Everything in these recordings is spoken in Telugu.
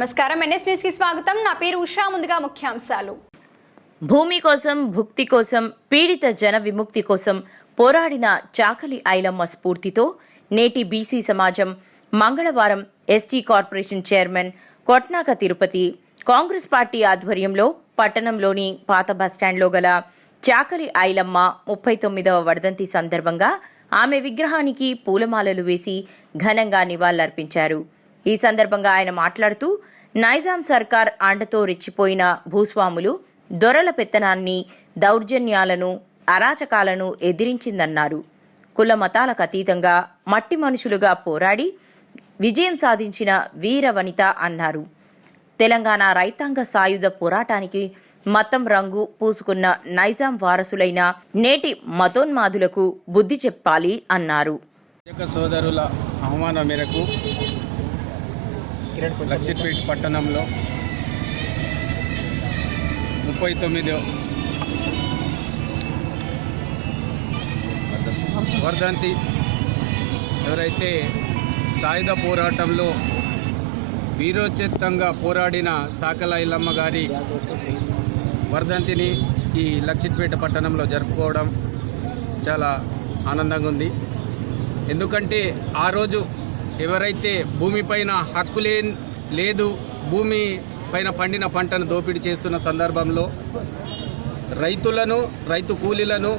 నమస్కారం. ఎన్ఎస్ న్యూస్కి స్వాగతం. నా పేరు ఉషా. ముందుగా ముఖ్యాంశాలు. భూమి కోసం భుక్తి కోసం పీడిత జన విముక్తి కోసం పోరాడిన చాకలి ఐలమ్మ స్ఫూర్తితో నేటి బీసీ సమాజం మంగళవారం ST corporation chairman Kotnaka Tirupati Congress party ఆధ్వర్యంలో పట్టణంలోని పాత బస్టాండ్లో గల చాకలి ఐలమ్మ ముప్పై తొమ్మిదవ వర్ధంతి సందర్భంగా ఆమె విగ్రహానికి పూలమాలలు వేసి ఘనంగా నివాళులర్పించారు. ఈ సందర్భంగా ఆయన మాట్లాడుతూ నైజాం సర్కార్ ఆండతో రెచ్చిపోయిన భూస్వాములు దొరల పెత్తనాన్ని దౌర్జన్యాలను అరాచకాలను ఎదిరించిందన్నారు. కుల మతాలకు అతీతంగా మట్టి మనుషులుగా పోరాడి విజయం సాధించిన వీర వనిత అన్నారు. తెలంగాణ రైతాంగ సాయుధ పోరాటానికి మతం రంగు పూసుకున్న నైజాం వారసులైన నేటి మతోన్మాదులకు బుద్ధి చెప్పాలి అన్నారు. సోదరుల ఆహ్వానం మేరకు లక్షిపేట పట్టణంలో ముప్పై తొమ్మిది వర్ధంతి ఎవరైతే సాయుధ పోరాటంలో వీరోచితంగా పోరాడిన సాకల ఇల్లమ్మ గారి వర్ధంతిని ఈ లక్షిపేట పట్టణంలో జరుపుకోవడం చాలా ఆనందంగా ఉంది. ఎందుకంటే ఆ రోజు ఎవరైతే భూమిపైన హక్కు లేదు భూమి పైన పండిన పంటను దోపిడీ చేస్తున్న సందర్భంలో రైతులను రైతు కూలీలను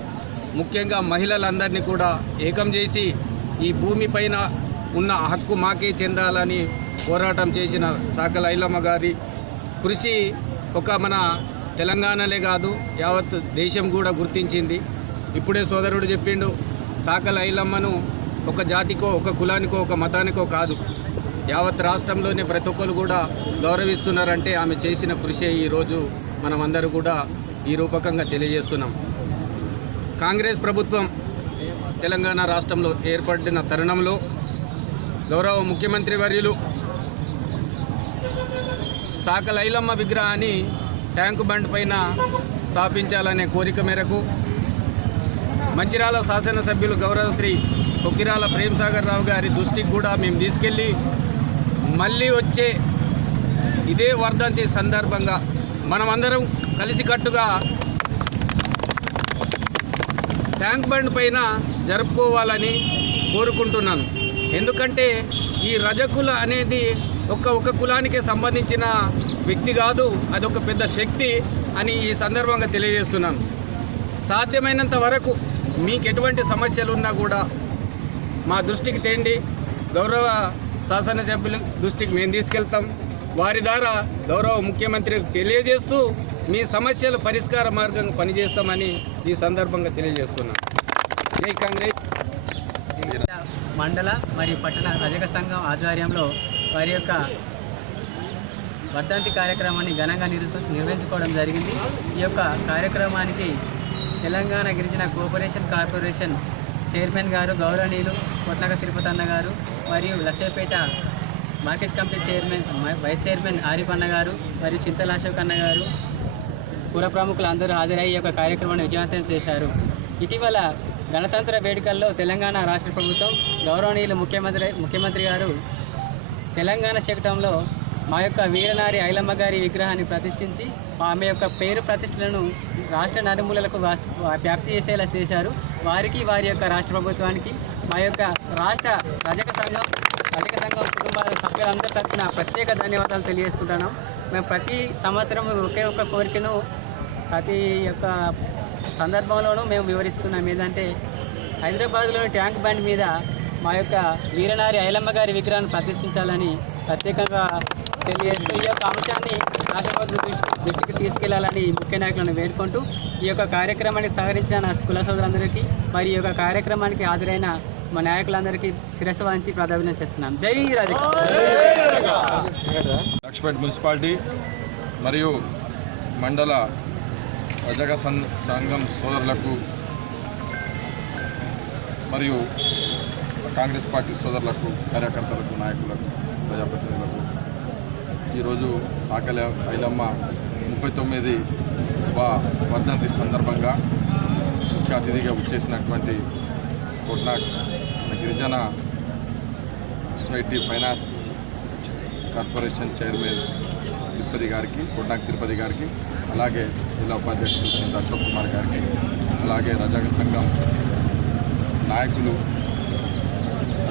ముఖ్యంగా మహిళలందరినీ కూడా ఏకం చేసి ఈ భూమి పైన ఉన్న హక్కు మాకే చెందాలని పోరాటం చేసిన సాకల ఐలమ్మ గారి కృషి ఒక మన తెలంగాణలే కాదు యావత్ దేశం కూడా గుర్తించింది. ఇప్పుడే సోదరుడు చెప్పిండు సాకల ఐలమ్మను ఒక జాతికో ఒక కులానికో ఒక మతానికో కాదు. యావత్ రాష్ట్రంలోనే ప్రతి ఒక్కరు కూడా గౌరవిస్తున్నారంటే ఆమె చేసిన కృషి ఈరోజు మనమందరూ కూడా ఈ రూపకంగా తెలియజేస్తున్నాం. కాంగ్రెస్ ప్రభుత్వం తెలంగాణ రాష్ట్రంలో ఏర్పడిన తరుణంలో గౌరవ ముఖ్యమంత్రి వర్యులు సాకలైలమ్మ విగ్రహాన్ని ట్యాంకు బండ్ పైన స్థాపించాలనే కోరిక మేరకు మంచిరాల శాసనసభ్యులు గౌరవశ్రీ కొకిరాల ప్రేమ్సాగర్ రావు గారి దృష్టికి కూడా మేము తీసుకెళ్ళి మళ్ళీ వచ్చే ఇదే వర్ధంతి సందర్భంగా మనమందరం కలిసికట్టుగా ట్యాంక్ బండ్ పైన జరుపుకోవాలని కోరుకుంటున్నాను. ఎందుకంటే ఈ రజకుల అనేది ఒక ఒక కులానికి సంబంధించిన వ్యక్తి కాదు అది ఒక పెద్ద శక్తి అని ఈ సందర్భంగా తెలియజేస్తున్నాను. సాధ్యమైనంత వరకు మీకు ఎటువంటి సమస్యలు ఉన్నా కూడా మా దృష్టికి తేండి. గౌరవ శాసనసభ్యుల దృష్టికి మేము తీసుకెళ్తాం. వారి ద్వారా గౌరవ ముఖ్యమంత్రికి తెలియజేస్తూ మీ సమస్యల పరిష్కార మార్గంగా పనిచేస్తామని ఈ సందర్భంగా తెలియజేస్తున్నాం. జై కాంగ్రెస్. మండల మరియు పట్టణ రజక సంఘం ఆధ్వర్యంలో వారి యొక్క వర్ధంతి కార్యక్రమాన్ని ఘనంగా నిర్వహించుకోవడం జరిగింది. ఈ యొక్క కార్యక్రమానికి తెలంగాణ గిరిజన కోఆపరేషన్ కార్పొరేషన్ చైర్మన్ గారు గౌరవనీయులు కొట్నక తిరుపతి అన్న గారు మరియు Lakshyapeta market committee chairman vice chairman Arif అన్న గారు మరియు చింతల అశోక్ అన్న గారు పుర ప్రముఖులు అందరూ హాజరయ్యి ఒక యొక్క కార్యక్రమాన్ని విజయవంతం చేశారు. ఇటీవల గణతంత్ర వేడుకల్లో తెలంగాణ రాష్ట్ర ప్రభుత్వం గౌరవనీయులు ముఖ్యమంత్రి ముఖ్యమంత్రి గారు తెలంగాణ శకటంలో మా యొక్క వీరనారి ఐలమ్మ గారి విగ్రహాన్ని ప్రతిష్ఠించి ఆమె యొక్క పేరు ప్రతిష్టలను రాష్ట్ర నలుమూలలకు వ్యాప్తి చేసేలా చేశారు. వారికి వారి యొక్క రాష్ట్ర ప్రభుత్వానికి మా యొక్క రాష్ట్ర రజక సంఘం రజక సంఘం కుటుంబాల సభ్యులందరి తరఫున ప్రత్యేక ధన్యవాదాలు తెలియజేసుకుంటున్నాం. మేము ప్రతి సంవత్సరం ఒకే ఒక్క కోరికను ప్రతి యొక్క సందర్భంలోనూ మేము వివరిస్తున్నాం. ఏంటంటే హైదరాబాద్లోని ట్యాంక్ బండ్ మీద మా యొక్క వీరనారి ఐలమ్మ గారి విగ్రహాన్ని ప్రతిష్ఠించాలని ప్రత్యేకంగా తెలియజేస్తూ ఈ యొక్క అంశాన్ని రాష్ట్రపతి దృష్టికి తీసుకెళ్ళాలని ముఖ్య నాయకులను వేడుకుంటూ ఈ యొక్క కార్యక్రమానికి సహకరించిన నా కుల సోదరులందరికీ మరి ఈ యొక్క కార్యక్రమానికి హాజరైన మా నాయకులందరికీ శిరస్సు వహించి ప్రాధాన్యం చేస్తున్నాం. జై రాజ లక్ష్మణ్ మున్సిపాలిటీ మరియు మండల రజక సంఘం సోదరులకు మరియు కాంగ్రెస్ పార్టీ సోదరులకు కార్యకర్తలకు నాయకులకు ప్రజాప్రతినిధులకు ఈరోజు సాకల ఐలమ్మ ముప్పై తొమ్మిది వర్ధంతి సందర్భంగా ముఖ్య అతిథిగా వచ్చేసినటువంటి కొట్నాక్ గిరిజన society finance corporation chairman Tirupati గారికి కొట్నాక్ తిరుపతి గారికి అలాగే జిల్లా ఉపాధ్యక్షులు అశోక్ కుమార్ గారికి అలాగే రజాక సంఘం నాయకులు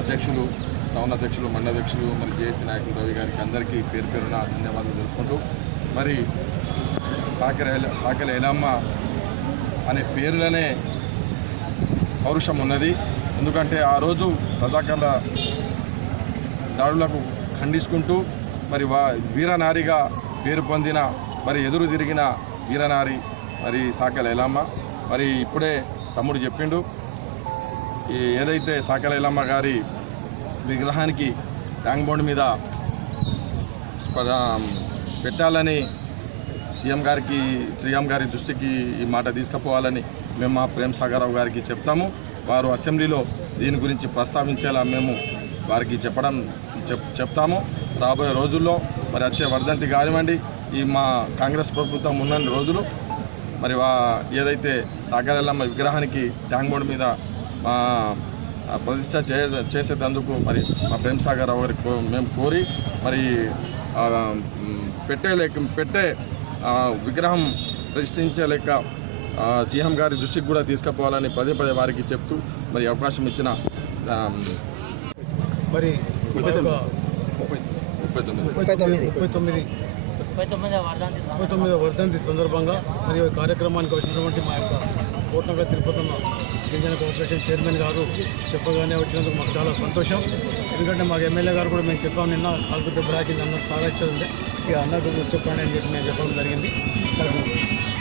అధ్యక్షులు టౌన్ అధ్యక్షులు మండల అధ్యక్షులు మరి జేఏసీ నాయకులు రవి గారికి అందరికీ పేరు పేరున ధన్యవాదాలు తెలుపుకుంటూ మరి సాకర సాకల ఎలమ్మ అనే పేరులోనే పౌరుషం ఉన్నది. ఎందుకంటే ఆ రోజు రజాకర్ల దాడులకు ఖండిసుకుంటూ మరి వా వీరనారిగా పేరు పొందిన మరి ఎదురు తిరిగిన వీరనారి మరి సాకల ఎలమ్మ మరి ఇప్పుడే తమ్ముడు చెప్పిండు ఏదైతే సాకల ఎలమ్మ గారి విగ్రహానికి ట్యాంక్ బోర్డు మీద పెట్టాలని సీఎం గారికి శ్రీఎం గారి దృష్టికి ఈ మాట తీసుకుపోవాలని మేము మా ప్రేమ్ సాగరావు గారికి చెప్తాము. వారు అసెంబ్లీలో దీని గురించి ప్రస్తావించేలా మేము వారికి చెప్పడం చెప్ చెప్తాము. రాబోయే రోజుల్లో మరి వచ్చే వర్ధంతి కానివ్వండి ఈ మా కాంగ్రెస్ ప్రభుత్వం ఉన్న రోజులు మరి వా ఏదైతే సాగరెల్లమ్మ విగ్రహానికి ట్యాంక్ బోర్డు మీద మా ప్రతిష్ట చే చేసేటందుకు మరి మా ప్రేమ్ సాగర్ గారికి మేము కోరి మరి పెట్టే లేక పెట్టే ఆ, విగ్రహం ప్రతిష్ఠించే లెక్క ఆ, సీఎం గారి దృష్టికి కూడా తీసుకుపోవాలని పదే పదే వారికి చెప్తూ మరి అవకాశం ఇచ్చిన మరి ముప్పై ఒక ముప్పై ముప్పై తొమ్మిది. ముప్పై తొమ్మిది. ముప్పై తొమ్మిది. ముప్పై తొమ్మిది వర్ధంతి సందర్భంగా మరి ఈ కార్యక్రమానికి వచ్చినటువంటి మా యొక్క కోటనగర్ తిరుపతమ్మ గిరిజన కార్పొరేషన్ చైర్మన్ గారు చెప్పగానే వచ్చినందుకు మాకు చాలా సంతోషం. ఎందుకంటే మాకు ఎమ్మెల్యే గారు కూడా మేము చెప్పాము నిన్న కాల్పు దెబ్బ తాకింది అన్న సాగచ్చేది ఉంటే ఇక అన్నకు చెప్పండి అని చెప్పి మేము చెప్పడం జరిగింది.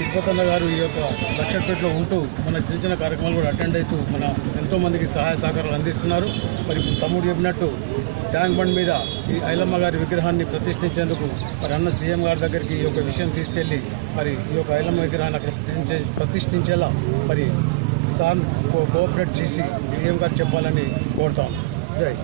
తిరుపతన్న గారు ఈ యొక్క లక్షపేటలో ఉంటూ మన చిన్న చిన్న కార్యక్రమాలు కూడా అటెండ్ అవుతూ మన ఎంతోమందికి సహాయ సహకారాలు అందిస్తున్నారు. మరి ఇప్పుడు తమ్ముడు చెప్పినట్టు ట్యాంక్ బండ్ మీద ఈ ఐలమ్మ గారి విగ్రహాన్ని ప్రతిష్ఠించేందుకు మరి అన్న సీఎం గారి దగ్గరికి ఈ యొక్క విషయం తీసుకెళ్ళి మరి ఈ యొక్క ఐలమ్మ విగ్రహాన్ని అక్కడ ప్రతిష్ఠించే ప్రతిష్ఠించేలా మరి సార్ కో- కోఆపరేట్ చేసి సీఎం గారు చెప్పాలని కోరుతాం జై.